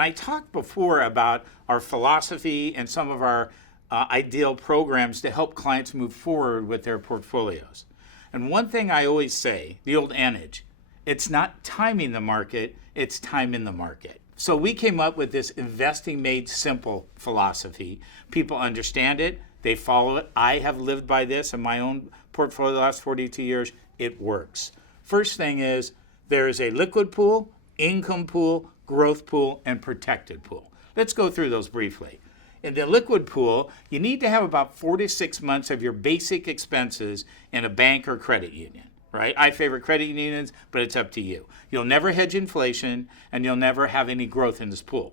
I talked before about our philosophy and some of our ideal programs to help clients move forward with their portfolios. And one thing I always say, the old adage, it's not timing the market, it's time in the market. So we came up with this investing made simple philosophy. People understand it, they follow it. I have lived by this in my own portfolio the last 42 years. It works. First thing is there is a liquid pool, income pool, growth pool, and protected pool. Let's go through those briefly. In the liquid pool, you need to have about 4 to 6 months of your basic expenses in a bank or credit union, right? I favor credit unions, but it's up to you. You'll never hedge inflation, and you'll never have any growth in this pool.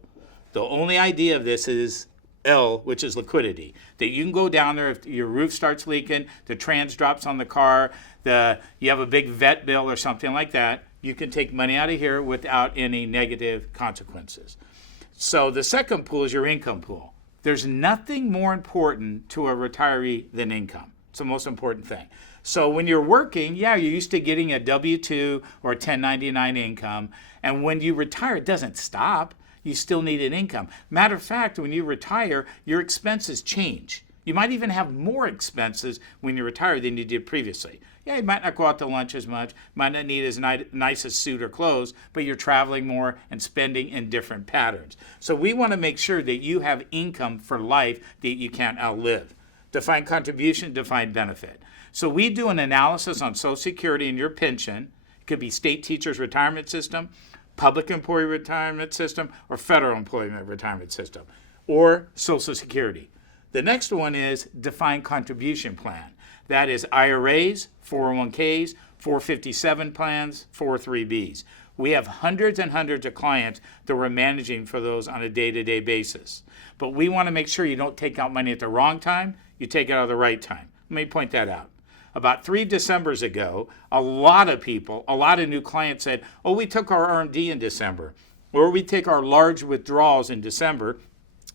The only idea of this is L, which is liquidity, that you can go down there if your roof starts leaking, the trans drops on the car, you have a big vet bill or something like that, you can take money out of here without any negative consequences. So the second pool is your income pool. There's nothing more important to a retiree than income. It's the most important thing. So when you're working, you're used to getting a W-2 or a 1099 income. And when you retire, it doesn't stop. You still need an income. Matter of fact, when you retire, your expenses change. You might even have more expenses when you retire than you did previously. You might not go out to lunch as much, might not need as nice a suit or clothes, but you're traveling more and spending in different patterns. So we want to make sure that you have income for life that you can't outlive. Defined contribution, defined benefit. So we do an analysis on Social Security and your pension. It could be state teachers' retirement system, public employee retirement system, or federal employment retirement system, or Social Security. The next one is defined contribution plan. That is IRAs, 401ks, 457 plans, 403bs. We have hundreds and hundreds of clients that we're managing for those on a day-to-day basis. But we want to make sure you don't take out money at the wrong time, you take it out at the right time. Let me point that out. About 3 Decembers ago, a lot of new clients said, oh, we took our RMD in December, or we take our large withdrawals in December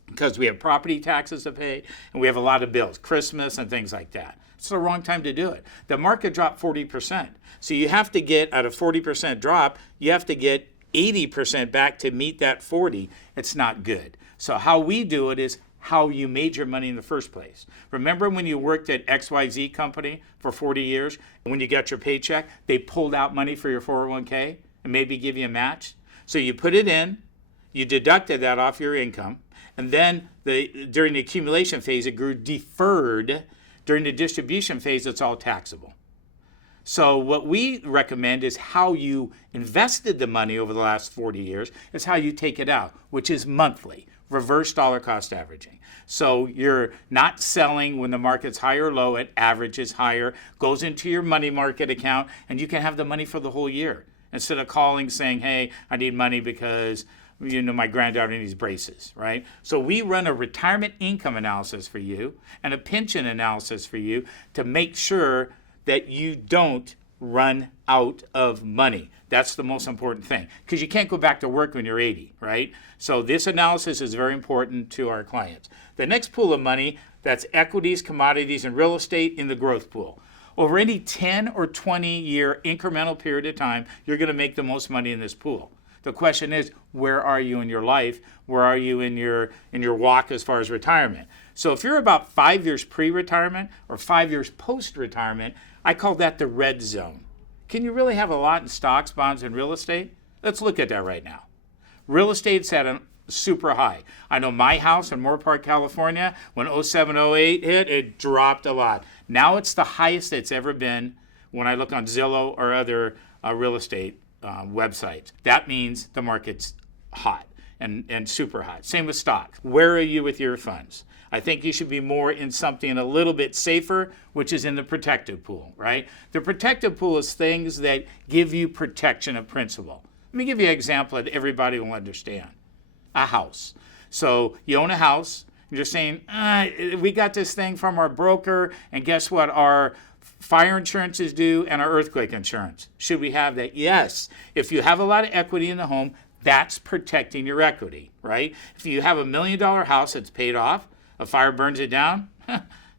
because we have property taxes to pay and we have a lot of bills, Christmas and things like that. It's the wrong time to do it. The market dropped 40%. So you have to get, at a 40% drop, you have to get 80% back to meet that 40. It's not good. So how we do it is how you made your money in the first place. Remember when you worked at XYZ company for 40 years, and when you got your paycheck, they pulled out money for your 401k and maybe give you a match? So you put it in, you deducted that off your income, and then during the accumulation phase, it grew deferred. During the distribution phase, it's all taxable. So what we recommend is how you invested the money over the last 40 years is how you take it out, which is monthly, reverse dollar cost averaging. So you're not selling when the market's high or low, it averages higher, goes into your money market account, and you can have the money for the whole year. Instead of calling saying, hey, I need money because my granddaughter needs braces, right? So we run a retirement income analysis for you and a pension analysis for you to make sure that you don't run out of money. That's the most important thing, because you can't go back to work when you're 80, right? So this analysis is very important to our clients. The next pool of money, that's equities, commodities, and real estate in the growth pool. Over any 10 or 20 year incremental period of time, you're going to make the most money in this pool. The question is, where are you in your life? Where are you in your walk as far as retirement? So if you're about 5 years pre-retirement or 5 years post-retirement, I call that the red zone. Can you really have a lot in stocks, bonds, and real estate? Let's look at that right now. Real estate's at a super high. I know my house in Moorpark, California, when 07, 08 hit, it dropped a lot. Now it's the highest it's ever been when I look on Zillow or other real estate websites. That means the market's hot and super hot. Same with stocks. Where are you with your funds? I think you should be more in something a little bit safer, which is in the protective pool, right? The protective pool is things that give you protection of principal. Let me give you an example that everybody will understand. A house. So you own a house, you're saying, we got this thing from our broker, and guess what? Our fire insurance is due and our earthquake insurance. Should we have that? Yes. If you have a lot of equity in the home, that's protecting your equity, right? If you have $1 million house that's paid off, a fire burns it down,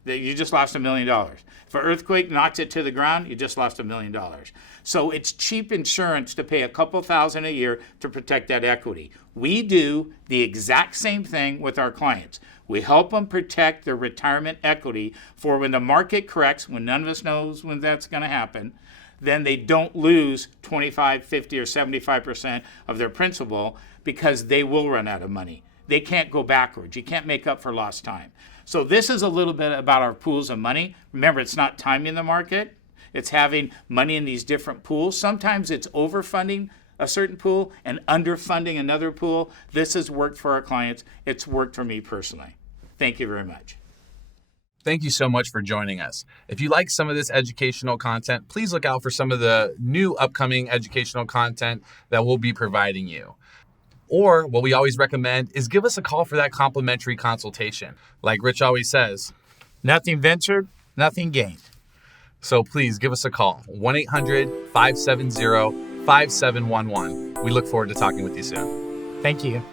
that you just lost $1 million. If an earthquake knocks it to the ground, you just lost $1 million. So it's cheap insurance to pay a couple thousand a year to protect that equity. We do the exact same thing with our clients. We help them protect their retirement equity for when the market corrects, when none of us knows when that's going to happen, then they don't lose 25, 50, or 75% of their principal, because they will run out of money. They can't go backwards. You can't make up for lost time. So this is a little bit about our pools of money. Remember, it's not timing the market. It's having money in these different pools. Sometimes it's overfunding a certain pool and underfunding another pool. This has worked for our clients. It's worked for me personally. Thank you very much. Thank you so much for joining us. If you like some of this educational content, please look out for some of the new upcoming educational content that we'll be providing you. Or what we always recommend is give us a call for that complimentary consultation. Like Rich always says, nothing ventured, nothing gained. So please give us a call, 1-800-570-5711. We look forward to talking with you soon. Thank you.